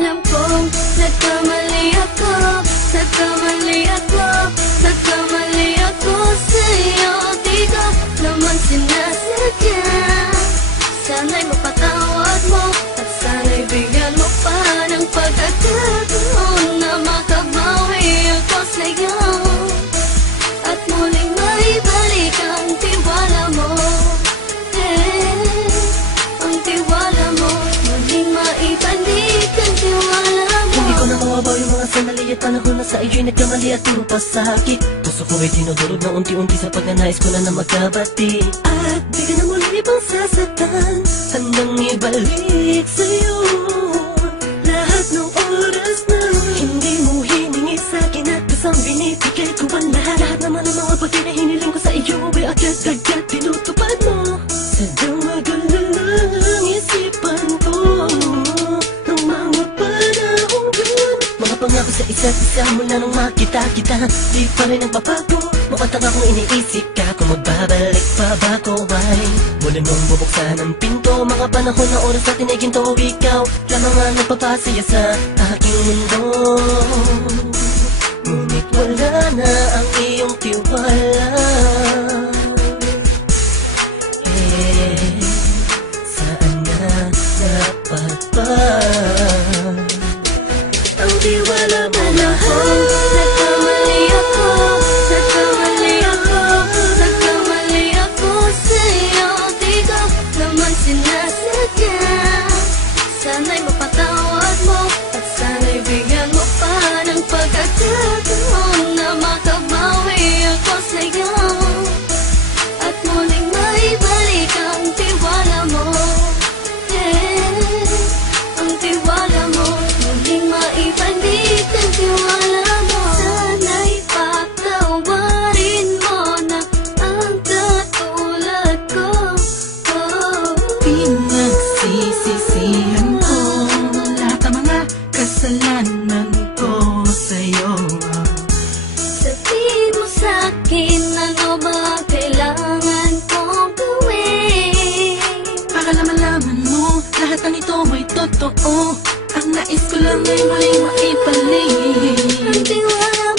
alam kong nagkamali ako, nagkamali ako, nagkamali ako sa'yo. Di ko naman sinasadya. Sana'y mapatawad mo at sana'y bigyan mo pa ng pagkakataon na makabawi ako sa'yo at muling maibalik ang tiwala mo. Ang tiwala mo, muling maibalik ang tiwala mo. Hindi ko na mawabaw yung mga sandali at panahon na sa iyo'y nagkamali at puro pasakit. Puso ko ay tinudurog na unti-unti sa pagnanais ko na magkabati. At di ka na muli ibang sasaktan, handang ibalik sa'yo lahat ng oras na hindi mo hiningi sa'kin at kusang binibigay ko ang lahat. Lahat naman ng mga bagay na hiniling ko sa iyo ay agad-agad tinutupad mo. Sadyang magulo lang isipan ko ng mga panahon yun. Mga pangako sa isa't isa mula nung makita kita, di pa rin nagbabago. Mapatang akong iniisip ka kung magbabalik pa ba ko ay muli mong bubuksan ang pinto. Mga panahon na oras natin ay ginto, ikaw lamang ang nagpapasaya sa aking mundo. Ngunit wala na ang iyong tiwala. Saan na dapat ba ang tiwala mo mahal? Nagkamali ako, nagkamali ako, nagkamali ako sa'yo. Di ko naman sinasadya. Sana'y mapatawad mo at sana'y bigyan mo pa ng pagkakataon na makabawi ako sa'yo at muling maibalik ang tiwala mo. Ang tiwala mo, muling maibalik ang tiwala mo. Sana'y patawarin mo na ang katulad ko. Pinagsisisihan ko lahat ng mga kasalanan ko sa'yo. Sabihin mo sa'kin ano ba kailangan kong gawin Para malaman mo lahat ng ito ay totoo. Ang nais ko lang ay muling maibalik ang tiwala